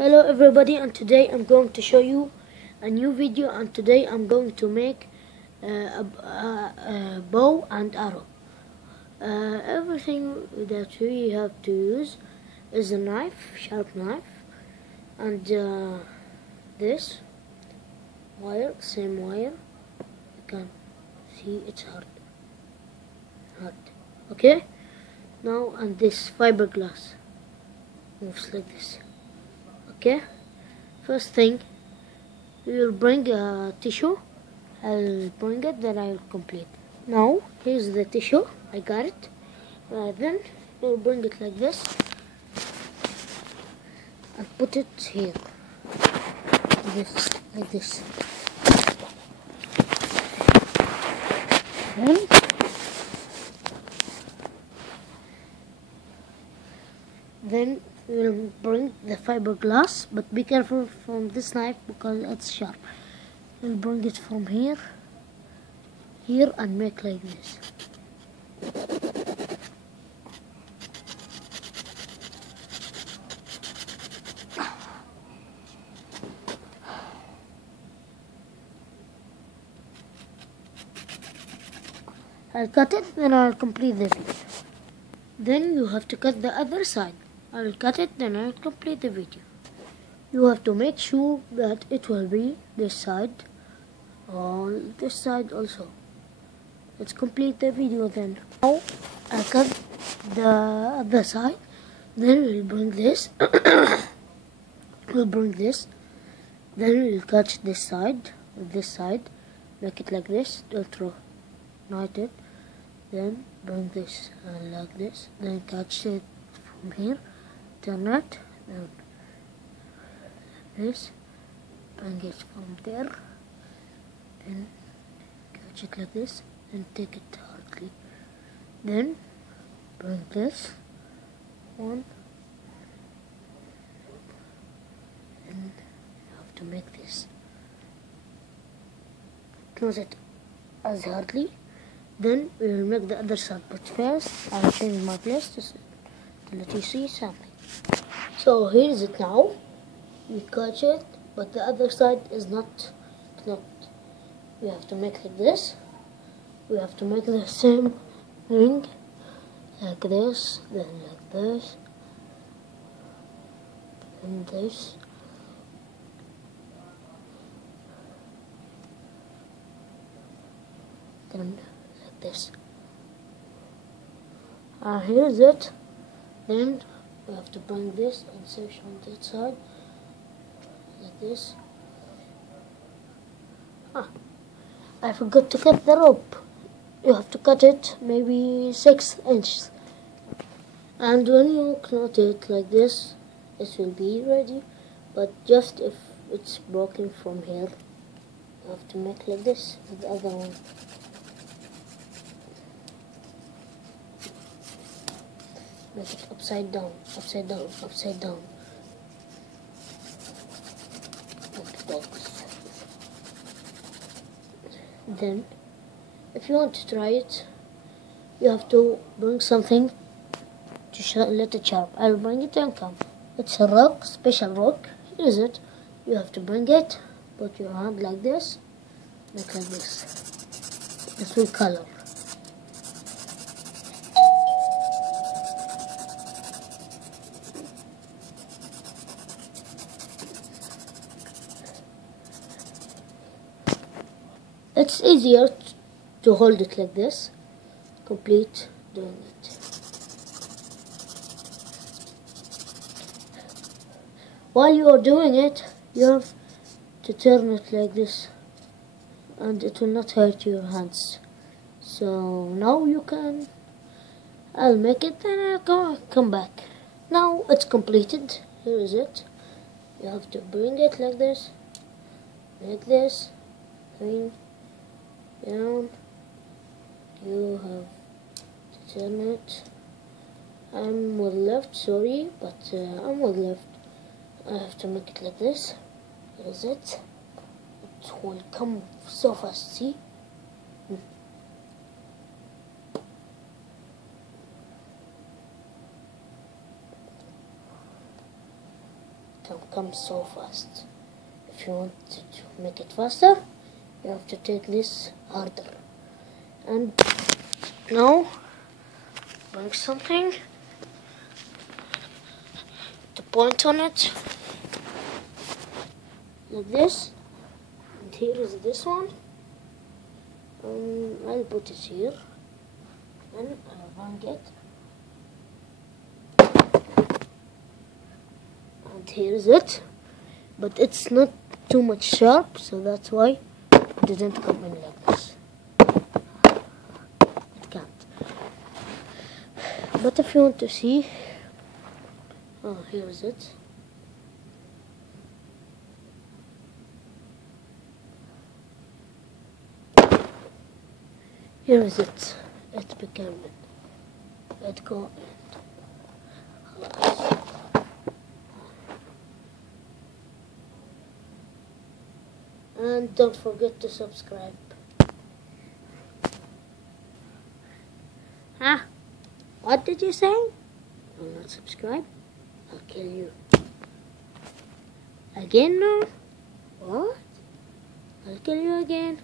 Hello everybody, and today I'm going to show you a new video, and today I'm going to make a bow and arrow. Everything that we have to use is a knife, sharp knife, and this wire, same wire. You can see it's hard. Okay, now, and this fiberglass moves like this. Okay, first thing, we will bring a tissue. I'll bring it, then I'll complete. Now, here's the tissue. I got it. Then we'll bring it like this and put it here. Like this. Then we'll bring the fiberglass, but be careful from this knife because it's sharp. We'll bring it from here, and make like this. I'll cut it, then I'll complete the video. Then you have to cut the other side. I'll cut it, then I'll complete the video. You have to make sure that it will be this side, on this side also. Let's complete the video then. Now I'll cut the other side, then we'll bring this, then we'll cut this side, make it like this, don't rotate it, then bring this like this, then catch it from here, turn it, then this, bring it from there, then catch it like this, and take it hardly, then bring this one, and you have to make this, close it as hardly. Then we will make the other side, but first I'll change my place to let you see something. So here is it now. We catch it, but the other side is not. We have to make like this. We have to make the same thing, like this, then like this, and this. Then like this. Here's it. Then we have to bring this and section on that side, like this. I forgot to cut the rope. You have to cut it maybe 6 inches. And when you knot it like this, it will be ready. But just if it's broken from here, you have to make like this with the other one. Make it upside down. Like the box. Then, if you want to try it, you have to bring something to let it sharp. I'll bring it and come. It's a rock, special rock. Use it. You have to bring it, put your hand like this, make like this. This will color. It's easier to hold it like this. Complete doing it. While you are doing it, you have to turn it like this, and it will not hurt your hands. So now you can. I'll make it, then I'll come back. Now it's completed. Here is it. You have to bring it like this, like this, bring down. You have to turn it. I'm with left, sorry, but I'm with left. I have to make it like this. Here is it. It will come so fast, see? come so fast. If you want to make it faster, you have to take this harder. And now bring something to point on it like this, and here is this one. I'll put it here and I'll bring it, and here is it, but it's not too much sharp, so that's why it didn't come in like this. It can't. But if you want to see, oh, here is it. Here is it. It became it. Let go and and don't forget to subscribe. Huh? What did you say? Will not subscribe? I'll kill you. Again now? What? I'll kill you again.